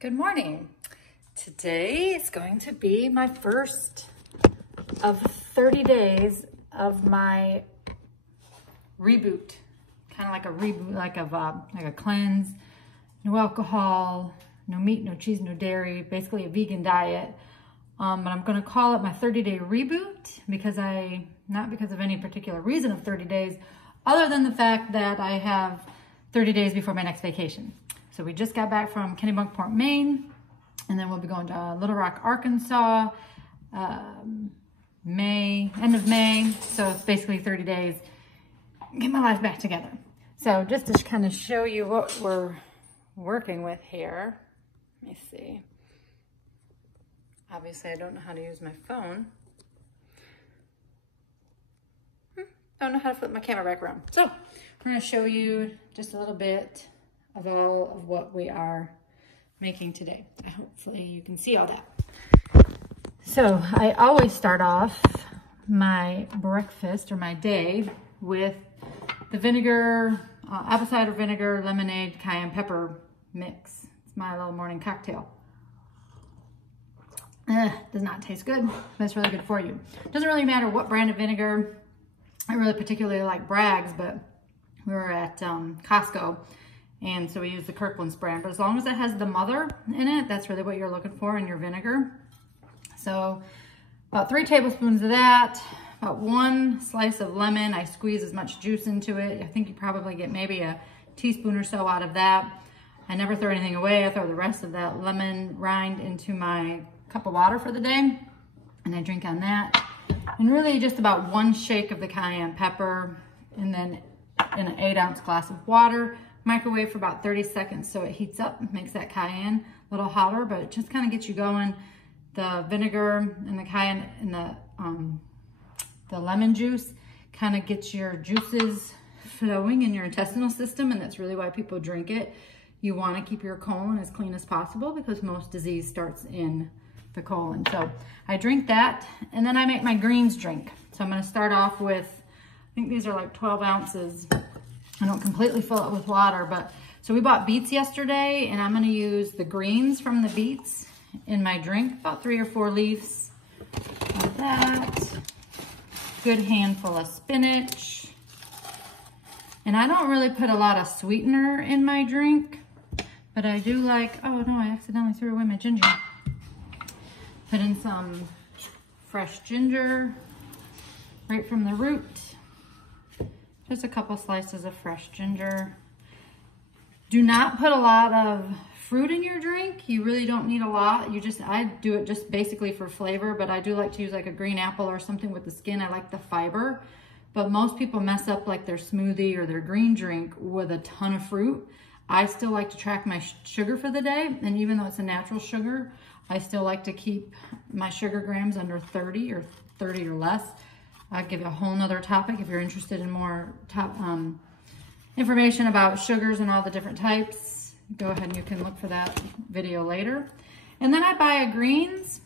Good morning. Today is going to be my first of 30 days of my reboot. Kind of like a reboot, like a cleanse. No alcohol, no meat, no cheese, no dairy. Basically a vegan diet. But I'm going to call it my 30-day reboot because not because of any particular reason of 30 days, other than the fact that I have 30 days before my next vacation. So we just got back from Kennebunkport, Maine, and then we'll be going to Little Rock, Arkansas, end of May. So it's basically 30 days, get my life back together. So just to kind of show you what we're working with here, let me see. Obviously, I don't know how to use my phone. Don't know how to flip my camera back around. So we're gonna show you just a little bit of all of what we are making today. Hopefully you can see all that. So I always start off my breakfast or my day with the vinegar, apple cider vinegar, lemonade, cayenne pepper mix. It's my little morning cocktail. Does not taste good, but it's really good for you. Doesn't really matter what brand of vinegar. I really particularly like Bragg's, but we were at Costco, and so we use the Kirkland's brand. But as long as it has the mother in it, that's really what you're looking for in your vinegar. So about 3 tablespoons of that, about 1 slice of lemon. I squeeze as much juice into it. I think you probably get maybe a teaspoon or so out of that. I never throw anything away. I throw the rest of that lemon rind into my cup of water for the day, and I drink on that. And really just about 1 shake of the cayenne pepper, and then in an 8-ounce glass of water. Microwave for about 30 seconds so it heats up, makes that cayenne a little hotter, but it just kind of gets you going. The vinegar and the cayenne and the lemon juice kind of gets your juices flowing in your intestinal system, and that's really why people drink it. You want to keep your colon as clean as possible because most disease starts in the colon. So I drink that, and then I make my greens drink. So I'm going to start off with, I think these are like 12 ounces. I don't completely fill it with water, but so we bought beets yesterday, and I'm going to use the greens from the beets in my drink, about 3 or 4 leaves of that. Good handful of spinach. And I don't really put a lot of sweetener in my drink, but I do like, oh no, I accidentally threw away my ginger. Put in some fresh ginger right from the root. Just a couple slices of fresh ginger. Do not put a lot of fruit in your drink. You really don't need a lot. I do it just basically for flavor, but I do like to use like a green apple or something with the skin. I like the fiber, but most people mess up like their smoothie or their green drink with a ton of fruit. I still like to track my sugar for the day, and even though it's a natural sugar, I still like to keep my sugar grams under 30 or 30 or less. I'll give you a whole nother topic if you're interested in more information about sugars and all the different types. Go ahead and you can look for that video later. And then I buy a greens.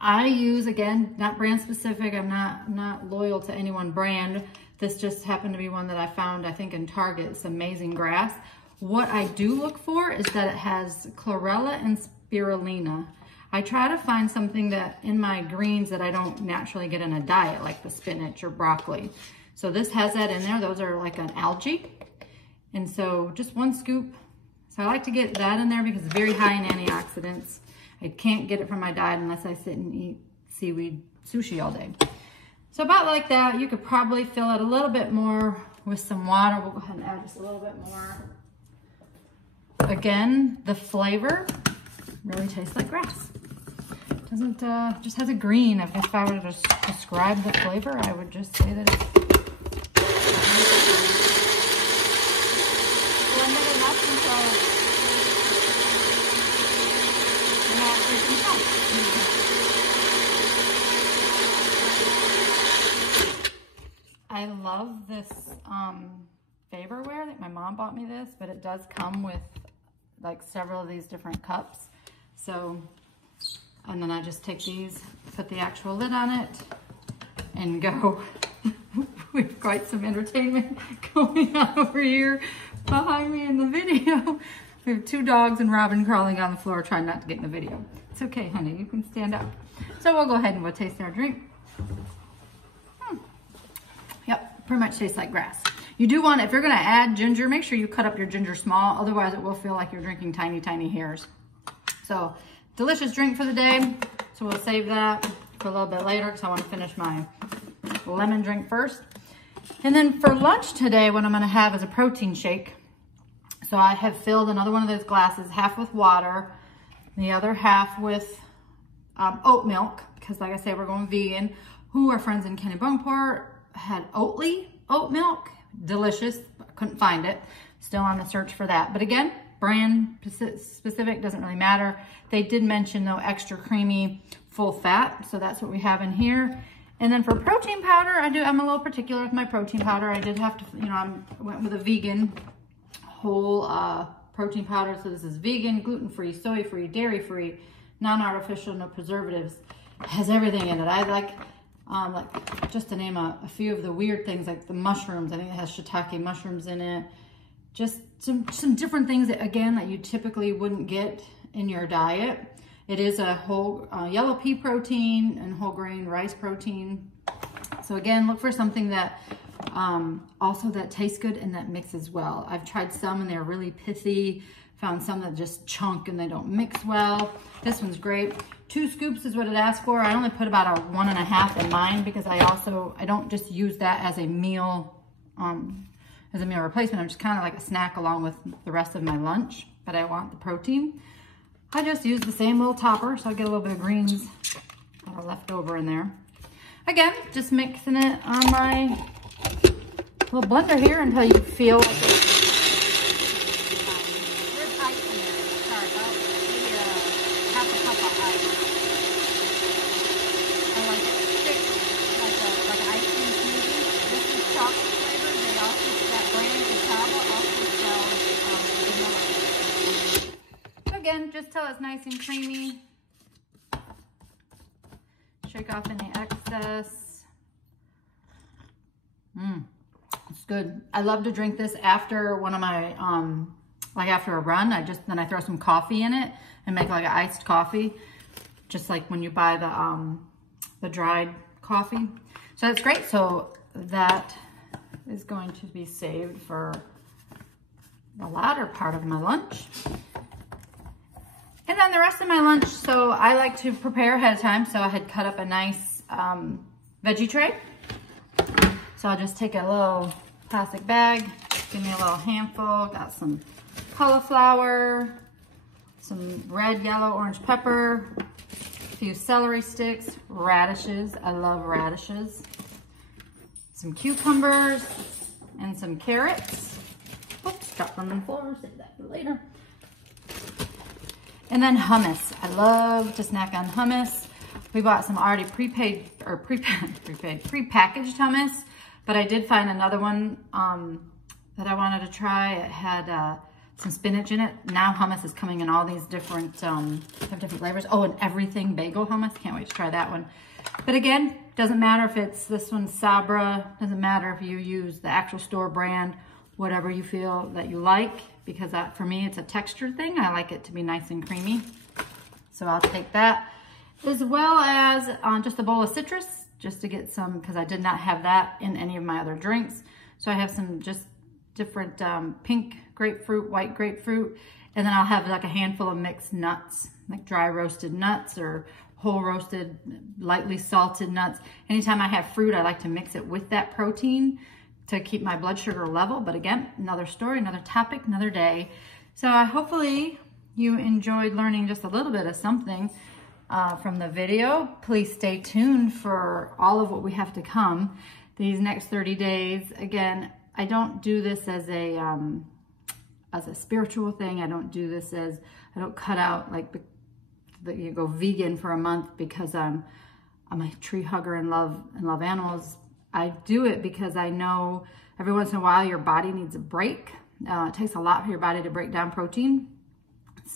I use, again, not brand specific. I'm not loyal to any one brand. This just happened to be one that I found, I think, in Target. It's Amazing Grass. What I do look for is that it has chlorella and spirulina. I try to find something that in my greens that I don't naturally get in a diet, like the spinach or broccoli. So this has that in there. Those are like an algae. And so just 1 scoop. So I like to get that in there because it's very high in antioxidants. I can't get it from my diet unless I sit and eat seaweed sushi all day. So about like that. You could probably fill it a little bit more with some water. We'll go ahead and add just a little bit more. Again, the flavor really tastes like grass. Doesn't, just has a green. If I were to describe the flavor, I would just say that it's blended enough until you're not freaking out. I love this Faberware. I think my mom bought me this, but it does come with like several of these different cups. So, and then I just take these, put the actual lid on it, and go. We have quite some entertainment going on over here behind me in the video. We have 2 dogs and Robin crawling on the floor trying not to get in the video. It's okay, honey, you can stand up. So we'll go ahead and we'll taste our drink. Yep, pretty much tastes like grass. You do want, if you're gonna add ginger, make sure you cut up your ginger small, otherwise it will feel like you're drinking tiny, tiny hairs. So, delicious drink for the day. So we'll save that for a little bit later because I want to finish my lemon drink first. And then for lunch today, what I'm gonna have is a protein shake. So I have filled another one of those glasses, half with water, the other half with oat milk, because like I said, we're going vegan. Our friends in Kennebunkport had Oatly oat milk, delicious, couldn't find it. Still on the search for that. But again, brand specific, doesn't really matter. They did mention though extra creamy, full fat, so that's what we have in here. And then for protein powder, I'm a little particular with my protein powder. I did have to, I went with a vegan whole protein powder. So this is vegan, gluten-free, soy-free, dairy-free, non-artificial, no preservatives. It has everything in it. I like just to name a few of the weird things, like the mushrooms. I think it has shiitake mushrooms in it. Just some different things that, again, that you typically wouldn't get in your diet. It is a whole yellow pea protein and whole grain rice protein. So again, look for something that also that tastes good and that mixes well. I've tried some and they're really pithy. Found some that just chunk and they don't mix well. This one's great. 2 scoops is what it asked for. I only put about a 1.5 in mine because I don't just use that as a meal replacement. I'm just kind of like a snack along with the rest of my lunch, but I want the protein. I just use the same little topper, so I get a little bit of greens that are left over in there. Again, just mixing it on my little blender here until you feel like it's tight in there. Sorry, about maybe half a cup of ice. I like it thick, like an ice cream smoothie. This is chocolate flavored. They also, that brand Catawba also sells vanilla. Again, just till it's nice and creamy. Shake off any excess. It's good. I love to drink this after one of my, like after a run. Then I throw some coffee in it and make like an iced coffee, just like when you buy the dried coffee. So that's great. So that is going to be saved for the latter part of my lunch. And then the rest of my lunch, so I like to prepare ahead of time. So I had cut up a nice veggie tray. So I'll just take a little plastic bag, give me a little handful. Got some cauliflower, some red, yellow, orange pepper, a few celery sticks, radishes. I love radishes. Some cucumbers and some carrots. Oops, dropped them on the floor. Save that for later. And then hummus. I love to snack on hummus. We bought some already prepackaged hummus, but I did find another one that I wanted to try. It had some spinach in it. Now hummus is coming in all these different flavors. Oh, and everything bagel hummus. Can't wait to try that one. But again, doesn't matter if it's this one's Sabra. Doesn't matter if you use the actual store brand, whatever you feel that you like, because that, for me, it's a texture thing. I like it to be nice and creamy. So I'll take that, as well as just a bowl of citrus, just to get some, because I did not have that in any of my other drinks. So I have some just different pink grapefruit, white grapefruit, and then I'll have like a handful of mixed nuts, like dry roasted nuts or whole roasted, lightly salted nuts. Anytime I have fruit, I like to mix it with that protein to keep my blood sugar level. But again, another story, another topic, another day. So hopefully you enjoyed learning just a little bit of something from the video. Please stay tuned for all of what we have to come these next 30 days. Again, I don't do this as a spiritual thing. I don't do this as, I don't cut out like you go vegan for a month because I'm a tree hugger and love animals. I do it because I know every once in a while your body needs a break. It takes a lot for your body to break down protein,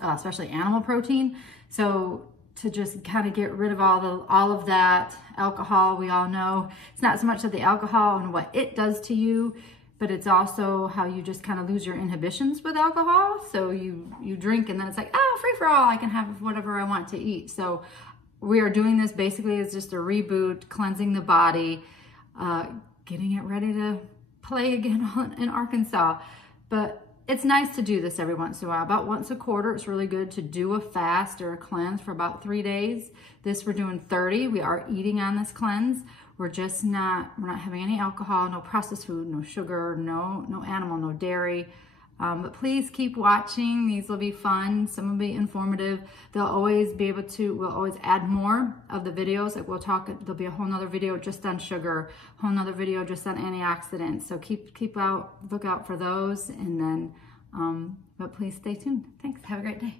especially animal protein. So to just kind of get rid of all of that alcohol, we all know it's not so much of the alcohol and what it does to you, but it's also how you just kind of lose your inhibitions with alcohol. So you drink and then it's like, oh, free for all, I can have whatever I want to eat. So we are doing this basically as just a reboot, cleansing the body, getting it ready to play again in Arkansas. But it's nice to do this every once in a while. About once a quarter, it's really good to do a fast or a cleanse for about 3 days. This, we're doing 30. We are eating on this cleanse. We're not having any alcohol, no processed food, no sugar, no animal, no dairy. But please keep watching. These will be fun. Some will be informative. We'll always add more of the videos. Like there'll be a whole nother video just on sugar, a whole nother video just on antioxidants. So look out for those. And then, but please stay tuned. Thanks. Have a great day.